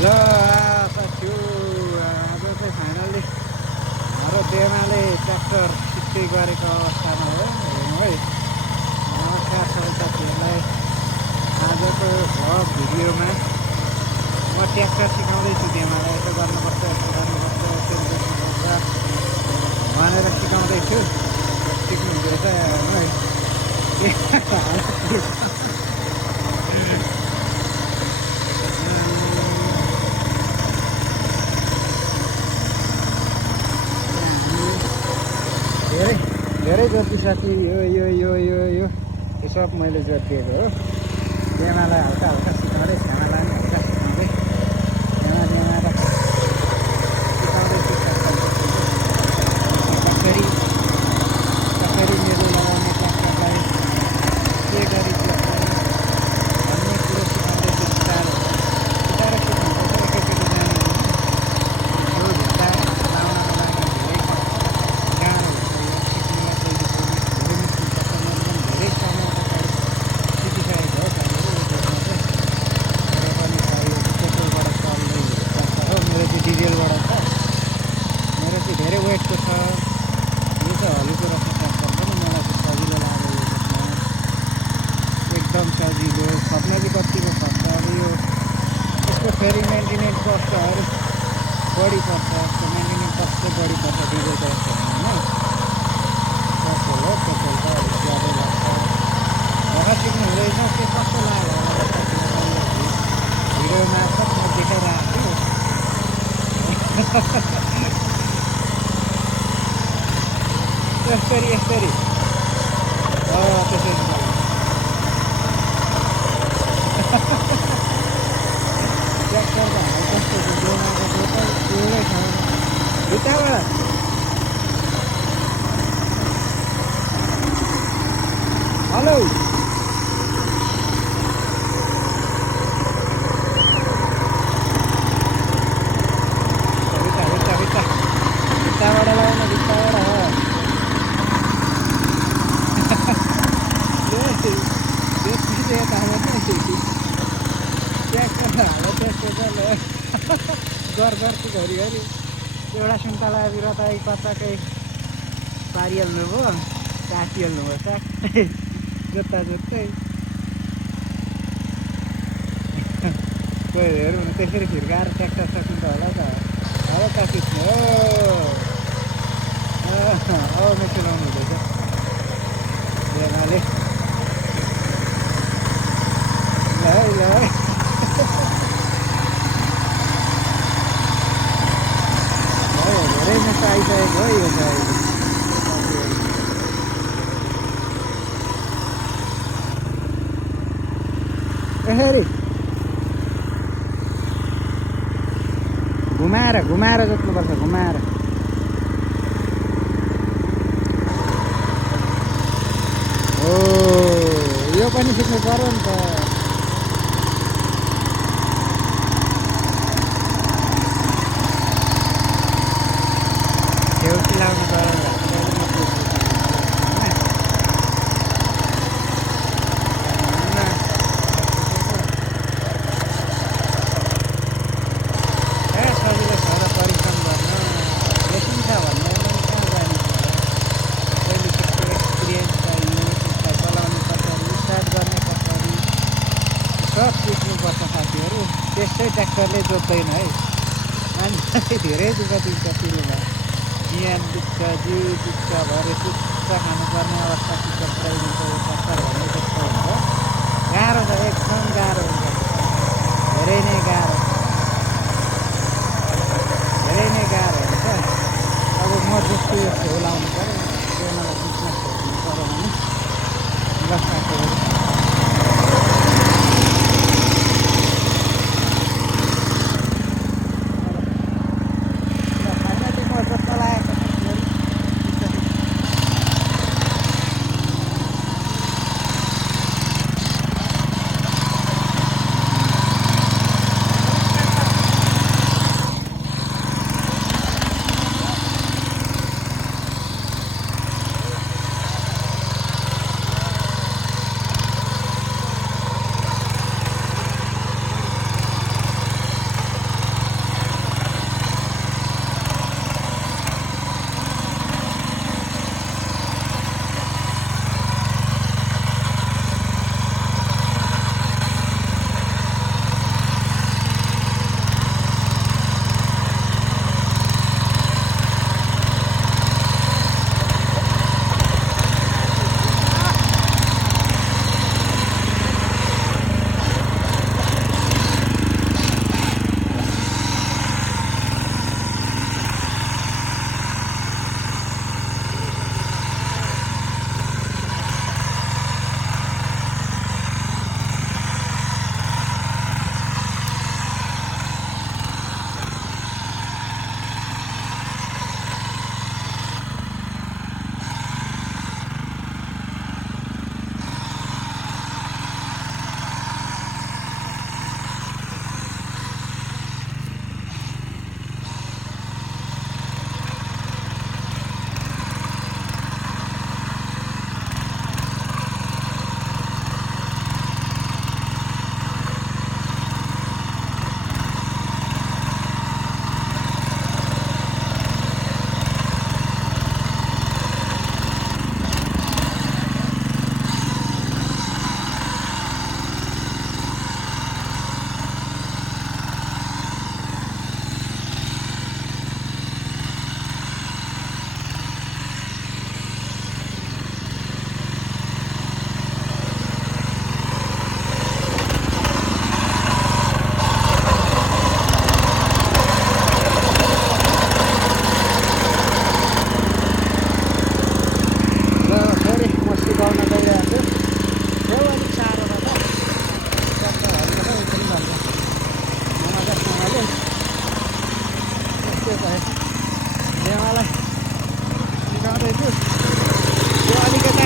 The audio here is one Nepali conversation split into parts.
ल साथीहरु, आज चाहिँ फाइनल्ली हाम्रो देमाले ट्र्याक्टर सिक्दै गरेको अवस्थामा हो। हेर्नु है, नमस्कार सबै साथीहरूलाई। आजको भ्लग भिडियोमा म ट्र्याक्टर सिकाउँदैछु देमालाई। यसो गर्नुपर्छ, यसो गर्नुपर्छ, यसो गर्नुपर्छ भनेर सिकाउँदैछु। सिक्नु हुँदैछ हेर्नु है। धेरै जोति साथी यो सब मैले जोतिएको हो। देमालाई हल्का हल्का सिकाउँदै, छ्यामालाई पनि हल्का सिकाउँदै, देमा सिकाउँदैछु। कसरी मेरो लगाउने ट्र्याक्टरलाई के गरी जोत्ने भन्ने कुरो सिकाउँदैछु। बिस्तारै सिक्नुपर्छ। एकैचोटि जानु भित्ता लाउनको लागि धेरै गाह्रो हुन्छ। यो सिक्नुलाई धेरै समय पछाडि सिकिसकेको हो। साथीहरू यसमा चाहिँ मेरो पनि यो पेट्रोलबाट चल्ने ट्र्याक्टर हो। मेरो चाहिँ डिजेलबाट छ। मेरो चाहिँ धेरै वेटको छ। यो चाहिँ हलीको रहेछ ट्र्याक्टर पनि। मलाई चाहिँ सजिलो लाग्यो यो बोक्न, एकदम सजिलो। खप्न चाहिँ कतिको खप्छ। अब यो यसको फेरि मेन्टेनेन्स कस्टहरू बढी पर्छ। यसको मेन्टेनेन्स कस्ट बढी पर्छ डिजेलको जस्तो होइन। पेट्रोल हो, पेट्रोल त ज्यादै लाग्छ। भर्खर सिक्नु हुँदैछ, के कस्तो लाग्यो होला भिडियोमा सब म देखाइरहेको छु। यसरी त्यसरी ट्र्याक्टर त हाल कस्तो देमाको बोतल एउटै ठाउँमा भित्ताबाट हेलो भित्ताबाट लाउनु, भित्ताबाट हो। ट्र्याक्टर हालो, ट्र्याक्टर गर्छु घरिघरि। एउटा सुन्तला बिरुवा एक पत्ताकै पारिहाल्नु भयो, काटिहाल्नु भयो ट्याक्कै जोत्ता जोत्तै। कोही हेरौँ न त्यसरी फिर्काएर ट्र्याक्टर सक्नु त होला त। अब काटिच्नु हो। मेसिन लाउनु हुँदैछ देमाले। ल है धेरै मेसो आइसकेको हो यो चाहिँ। यसरी घुमाएर जोत्नुपर्छ, घुमाएर। हो, यो पनि सिक्नु पर्यो नि त। छेउटी लाउनु पर्यो। सजिलो छ र परिश्रम गर्न लेखिन्छ भन्ने पनि कहाँ जाने। पहिले त्यसको एक्सपिरियन्स चाहियो, त्यसलाई चलाउनु कसरी, स्टार्ट गर्ने कसरी, सब सिक्नुपर्छ साथीहरू। त्यसै ट्र्याक्टरले जोत्दैन है। मान्छे धेरै दुःख दिन्छ सुरुमा, बिहान दुख्छ, जिउ दुख्छ, भरे सुक्छ खानुपर्ने अवस्था सिक्छ पुऱ्याइदिन्छ यो ट्र्याक्टर भन्ने जस्तो हुन्छ। गाह्रो छ, एकदम गाह्रो हुन्छ, धेरै नै गाह्रो हुन्छ। अब म जस्तो यो छेउ लाउनु पऱ्यो, त्यो मलाई बुझ्न खोज्नु पऱ्यो भने ल साथीहरू। छोरालाई सिकाउँदैछु यो अलिकति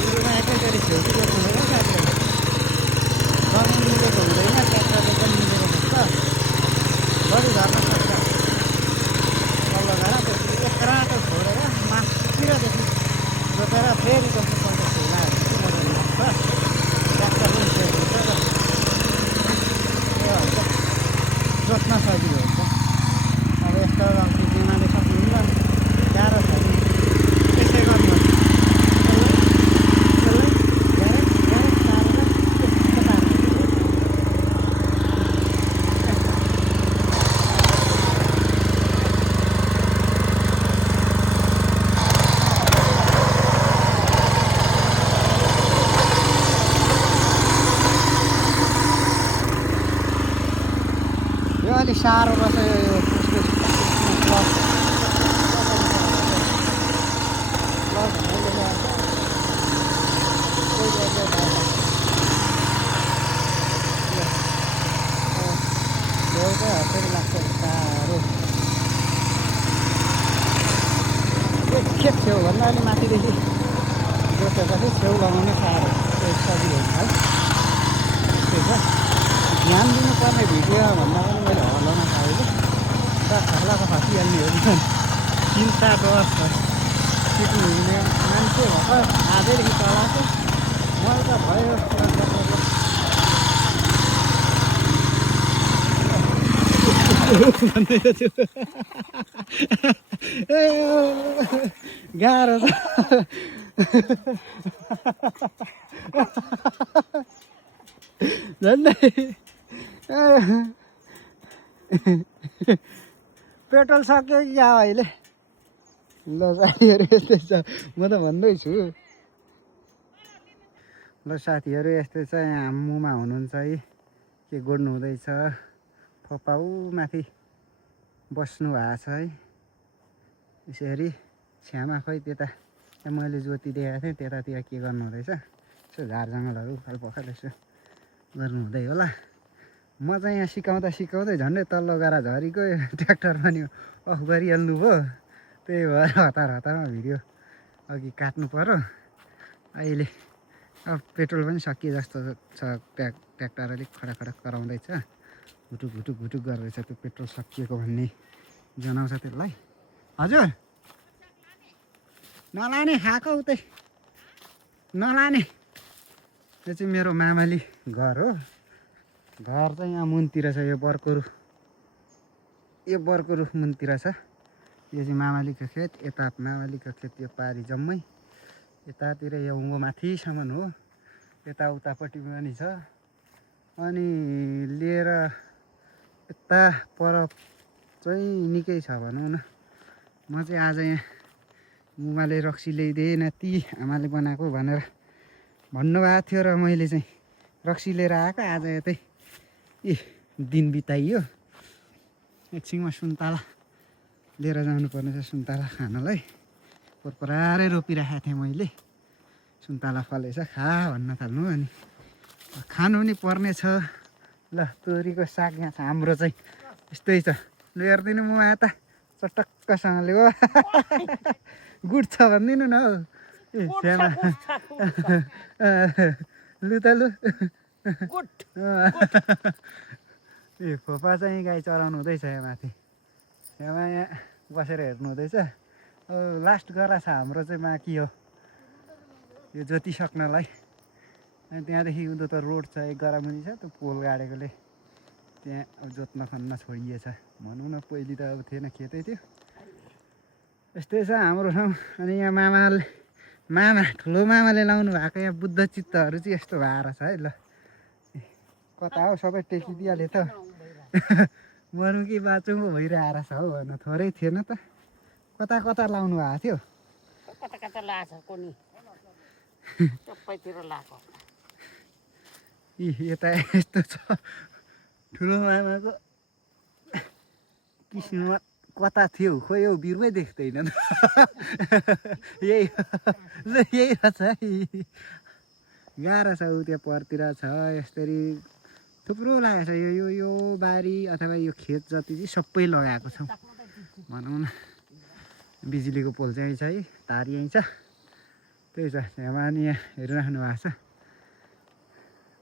सुरुमा एकैचोटि छेउटी गर्नु हुँदैन साथीहरू रङ मिलेको हुँदैन ट्र्याक्टरले पनि मिलेको हुन्छ बढी झर्न सक्छ तल्लो गाडा त्यसपछि एक रातो छोडेर माथितिरदेखि जोतेर फेरि जस्तोपल्ट खेलाहरू चाहिँ मजाले लाग्छ ट्र्याक्टर पनि सेफ हुन्छ र हुन्छ जोत्न सजिलो हुन्छ अब यस्तो रङ्गी बिमाले सक्नुहुन्न गाह्रो छ नि त्यसै गर्नु अलिक साह्रो रहेछ यो फेरि लाग्छ साह्रो एकखेप छेउ भन्दा अलि माथिदेखि जोतेपछि छेउ लगाउनै साह्रो सजिलो हुन्छ है त्यही छ ध्यान दिनुपर्ने भिडियो भन्दा पनि मैले हल्लाउन पाएको खर्लाको फसिहाल्ने हो नि चिन्ता डर छ सिक्नु हुने मान्छे भर्खर आजैदेखि चलाएको मलाई त भयो गाह्रो छ झन्डै पेट्रोल सक्यो क्या अहिले ल साथीहरू यस्तै छ म त भन्दैछु ल साथीहरू यस्तै छ यहाँ मुमा हुनुहुन्छ है के गर्नु हुँदैछ फपाउ माथि बस्नु भएको छ है यसरी छ्यामा खै त्यता मैले ज्योति देखाएको थिएँ त्यतातिर के गर्नु हुँदैछ यसो झार जङ्गलहरू उखाल यसो गर्नु हुँदै होला म चाहिँ यहाँ सिकाउँदै झन्डै तल्लो गाडा झरीको ट्र्याक्टर पनि अफ गरिहाल्नु भयो त्यही भएर हतारमा भिडियो अघि काट्नु पर्यो अहिले अब पेट्रोल पनि सकिए जस्तो छ ट्र्याक्टर अलिक खडा कराउँदैछ घुटुक गर्दैछ त्यो पेट्रोल सकिएको भन्ने जनाउँछ त्यसलाई हजुर नलाने खाएको उतै नलाने यो चाहिँ मेरो मामाली घर हो घर चाहिँ यहाँ मुनतिर छ यो बर्कोरु मुनतिर छ यो चाहिँ मामालीको खेत यता मामालीको खेत यो पारी जम्मै यतातिर यो उँभो माथिसम्म हो यता उतापट्टि पनि छ अनि लिएर यता पर चाहिँ निकै छ भनौँ न म चाहिँ आज यहाँ मुमाले रक्सी ल्याइदिए नाति आमाले बनाएको भनेर भन्नुभएको थियो र मैले चाहिँ रक्सी लिएर आएको आज यतै दिन बिताइयो एकछिनमा सुन्तला लिएर जानुपर्ने छ सुन्तला खानलाई परपरारै रोपिराखेको थिएँ मैले सुन्तला फलेछ खा भन्न थाल्नु अनि खानु नि पर्ने छ ल तोरीको साग यहाँ छ हाम्रो चाहिँ यस्तै छ लु हेरिदिनु म यता चटक्कसँगले हो गुड छ भनिदिनु न हौ लु त लु ए फोपा चाहिँ गाई चराउनु हुँदैछ यहाँ माथि यहाँ बसेर हेर्नु हुँदैछ लास्ट गरा छ हाम्रो चाहिँ बाँकी हो यो जोतिसक्नलाई अनि त्यहाँदेखि उँधो त रोड छ एक गरामुनि छ त्यो पोल गाडेकोले त्यहाँ अब जोत्न खन्न छोडिएछ भनौँ न पहिले त अब थिएन खेतै थियो यस्तै छ हाम्रो ठाउँ अनि यहाँ मामा ठुलो मामाले लाउनु भएको यहाँ बुद्ध चित्तहरू चाहिँ यस्तो भएर छ है ल कता हो सबै टेकिदिइहाल्यो त मरौँ कि बाँचौँ भइरहेको छ हौ भन थोरै थिएन त कता लाउनु भएको थियो कता लाछ कोनी सबैतिर लाको यता यस्तो छ ठुलो मामाको किस्मत कता थियो खोइ हौ बिरुमै देख्दैन यही रहेछ है गाह्रो छ ऊ त्यहाँ परतिर छ यसरी थुप्रो लागेको छ यो बारी अथवा यो खेत जति चाहिँ सबै लगाएको छौँ भनौँ न बिजुलीको पोल चाहिँ छ है तार यहीँ छ त्यही छ छेउमा अनि यहाँ हेरिराख्नु भएको छ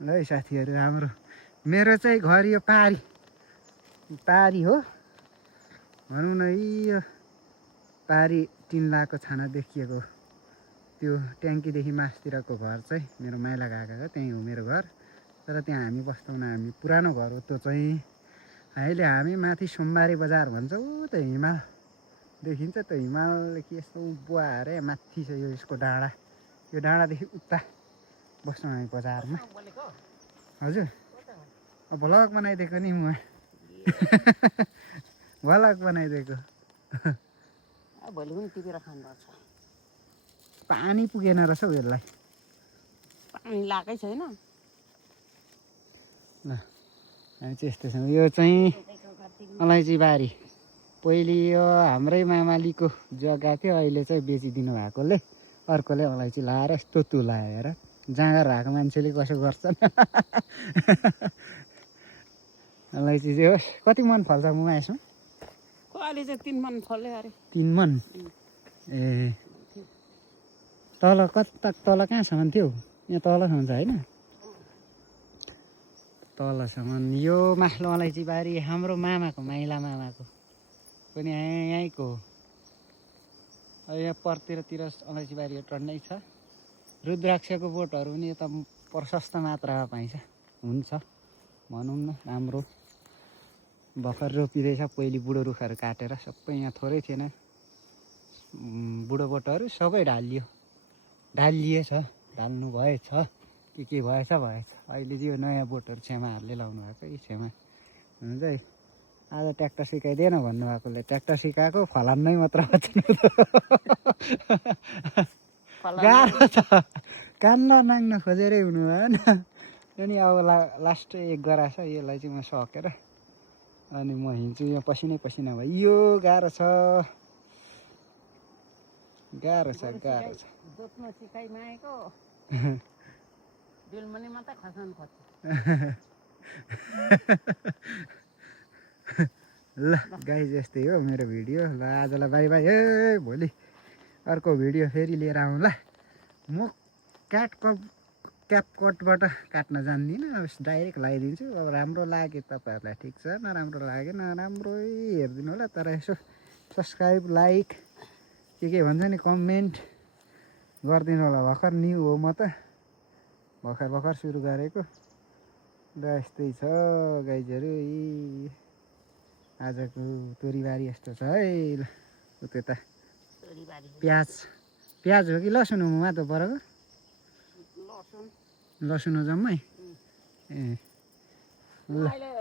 ल है साथीहरू हाम्रो मेरो चाहिँ घर यो पारी हो भनौँ न यो पारी टिन्लाको छाना देखिएको त्यो ट्याङ्कीदेखि मासतिरको घर चाहिँ मेरो माइला काका त्यहीँ हो मेरो घर तर त्यहाँ हामी बस्दैनौँ हामी पुरानो घर हो त्यो चाहिँ अहिले हामी माथि सोमबारे बजार भन्छौँ त्यो हिमाल देखिन्छ त्यो हिमाल के यस्तो बुवा अरे माथि छ यो यसको डाँडा यो डाँडादेखि उता बस्छौँ हामी बजारमा हजुर भ्लग बनाइदिएको नि म भ्लग बनाइदिएको भोलि पनि टिपेर खानुपर्छ पानी पुगेन रहेछ हौ यसलाई पानी लगाएकै छैन ल हामी चाहिँ यस्तो छौँ यो चाहिँ अलैँची बारी पहिले यो हाम्रै मामालीको जग्गा थियो अहिले चाहिँ बेचिदिनु भएकोले अर्कोले अलैँची लाएर यस्तो तुलाएर जाँगर भएको मान्छेले कसो गर्छन् अलैँची चाहिँ होस् कति मन फल्छ मुमा यसमा अहिले चाहिँ 3 मन फल्यो अरे 3 मन ए तल तल कहाँसम्म थियो यहाँ तलसम्म छ होइन तलसम्म यो माथिल्लो अलैँची बारी हाम्रो मामाको माइला मामाको पनि यहीँको हो यहाँ परतिर अलैँची बारी टन्नै छ रुद्राक्षको बोटहरू पनि यता प्रशस्त मात्रामा पाइन्छ हुन्छ भनौँ न राम्रो भर्खर रोपिँदैछ पहिले बुढो रुखहरू काटेर सबै यहाँ थोरै थिएन बुढो बोटहरू सबै ढालिएछ ढाल्नु भएछ के भएछ अहिले चाहिँ यो नयाँ बोटहरू छेमाहरूले लाउनु भएको यी छेमा हुन्छ है आज ट्र्याक्टर सिकाइदिएन भन्नुभएकोले ट्र्याक्टर सिकाएको फलान्नै मात्र गाह्रो छ कान्न नाङ्न खोजेरै हुनु भएन अनि अब लास्ट एक गरा छ यसलाई चाहिँ म सकेर अनि म हिँड्छु यहाँ पसिना भयो यो गाह्रो छ जोत्न सिकाइ मागेको दिलमनी मात्रै खसाउनु खोज्छ ल गाइस यस्तै हो मेरो भिडियो ल आजलाई बाई बाई ए भोलि अर्को भिडियो फेरि लिएर आउँला म क्यापकटबाट काट्न जान्दिनँ डाइरेक्ट लगाइदिन्छु अब राम्रो लाग्यो तपाईँहरूलाई ठिक छ नराम्रो लागेन राम्रै हेरिदिनु होला तर यसो सब्सक्राइब लाइक के भन्छ नि कमेन्ट गरिदिनु होला भर्खर न्यू हो म त भर्खर सुरु गरेको र यस्तै छ गाइजहरू आजको तोरीबारी यस्तो छ है ल त्यता प्याज हो कि लसुन हो मातो परेको लसुन हो जम्मै ए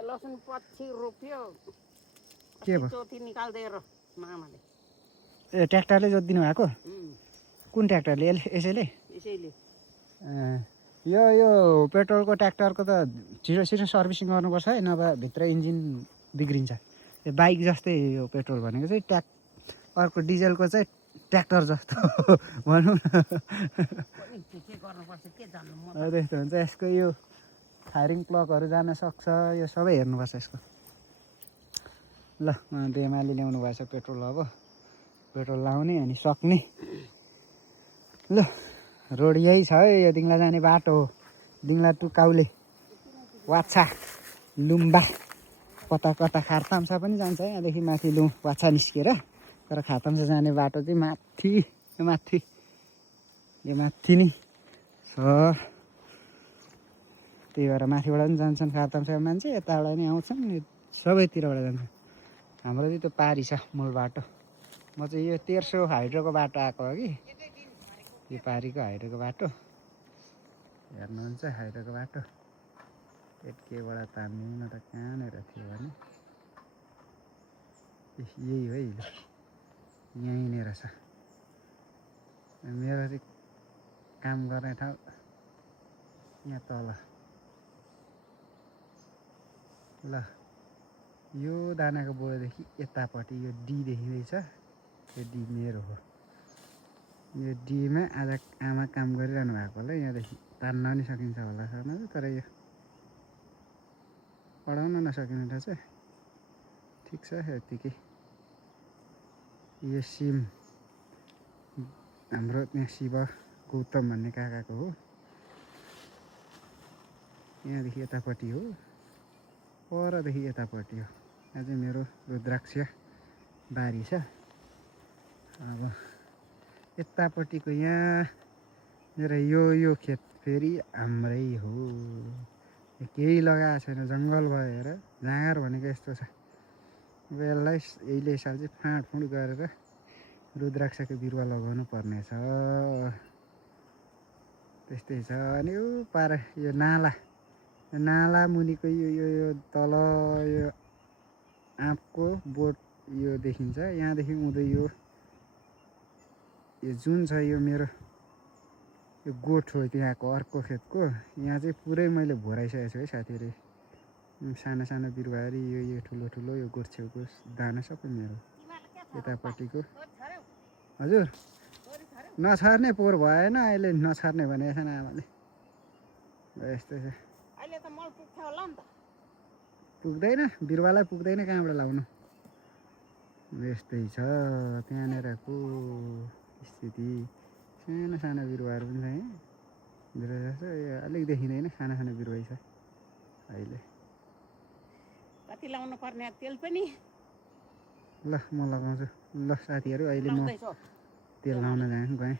लसुन पछि रोप्यो के भयो चोटी निकाल्दिएर मामाले ए ट्र्याक्टरले जोतिदिनु भएको कुन ट्र्याक्टरले यसैले यो पेट्रोलको ट्र्याक्टरको त छिटो सर्भिसिङ गर्नुपर्छ है नभए भित्र इन्जिन बिग्रिन्छ यो बाइक जस्तै यो पेट्रोल भनेको चाहिँ अर्को डिजलको चाहिँ ट्र्याक्टर जस्तो भनौँ न त्यस्तो हुन्छ यसको यो फायरिङ प्लगहरू जान सक्छ यो सबै हेर्नुपर्छ यसको ल देमाले ल्याउनु भएछ पेट्रोल अब पेट्रोल लाउने अनि सक्ने ल रोड यही छ है यो दिङला जाने बाटो हो दिङला टु काउले वाछा लुम्बा कता खारताम्सा पनि जान्छ यहाँदेखि माथि वाछा निस्केर तर खारताम्सा जाने बाटो चाहिँ माथि नै छ त्यही भएर माथिबाट पनि जान्छन् खारताम्साको मान्छे यताबाट पनि आउँछन् सबैतिरबाट जान्छन् हाम्रो चाहिँ त्यो पारी छ मूल बाटो म चाहिँ यो 1300 हाइड्रोको बाटो आएको हो कि यो पारीको हाइड्रोको बाटो हेर्नुहुन्छ हाइड्रोको बाटो केबाट तान्दिउँ न त कहाँनिर थियो भने यही हो यहीँनिर छ मेरो चाहिँ काम गर्ने ठाउँ यहाँ तल ल यो दानाको बोरादेखि यतापट्टि यो डी देखिँदैछ यो डी मेरो हो यो डीमा आज आमा काम गरिरहनु भएकोले यहाँदेखि तान्न पनि सकिन्छ होला सर्न तर यो पढाउन नसकिने रहेछ ठिक छ यतिकै यो सिम हाम्रो त्यहाँ शिव गौतम भन्ने काकाको हो। यहाँदेखि यतापट्टि हो, परदेखि यतापट्टि हो। यहाँ चाहिँ मेरो रुद्राक्ष बारी छ। अब यतापट्टिको यहाँ मेरो यो खेत फेरि हाम्रै हो। केही लगाएको छैन, जङ्गल भएर जाँगर भनेको यस्तो छ। अब यसलाई यहिले साल चाहिँ फाँडफुँड गरेर रुद्राक्षको बिरुवा लगाउनु पर्नेछ। त्यस्तै छ। अनि ऊ पार यो नाला मुनिको यो तल यो आँपको बोट यो देखिन्छ। यहाँदेखि उँधो यो जुन छ यो मेरो यो गोठ हो त्यहाँको अर्को खेतको। यहाँ चाहिँ पुरै मैले भोराइसकेको छु है साथीहरू। सानो सानो बिरुवाहरू यो ठुलो यो गोठ छेउको दाना सबै मेरो। यतापट्टिको हजुर नछार्ने पोहोर भएन अहिले, नछार्ने भनेको छैन आमाले। यस्तै छ। अहिले त मल पुग्छ होला नि त। पुग्दैन, बिरुवालाई पुग्दैन, कहाँबाट लाउनु। यस्तै छ त्यहाँनिरको स्थिति। सानो सानो बिरुवाहरू पनि छ यहाँ। धेरै जस्तो अलिक देखिँदैन, सानो सानो बिरुवा छ अहिले। कति लाउनु पर्ने तेल पनि? ल म लगाउँछु। ल साथीहरू अहिले म तेल लाउन गएँ।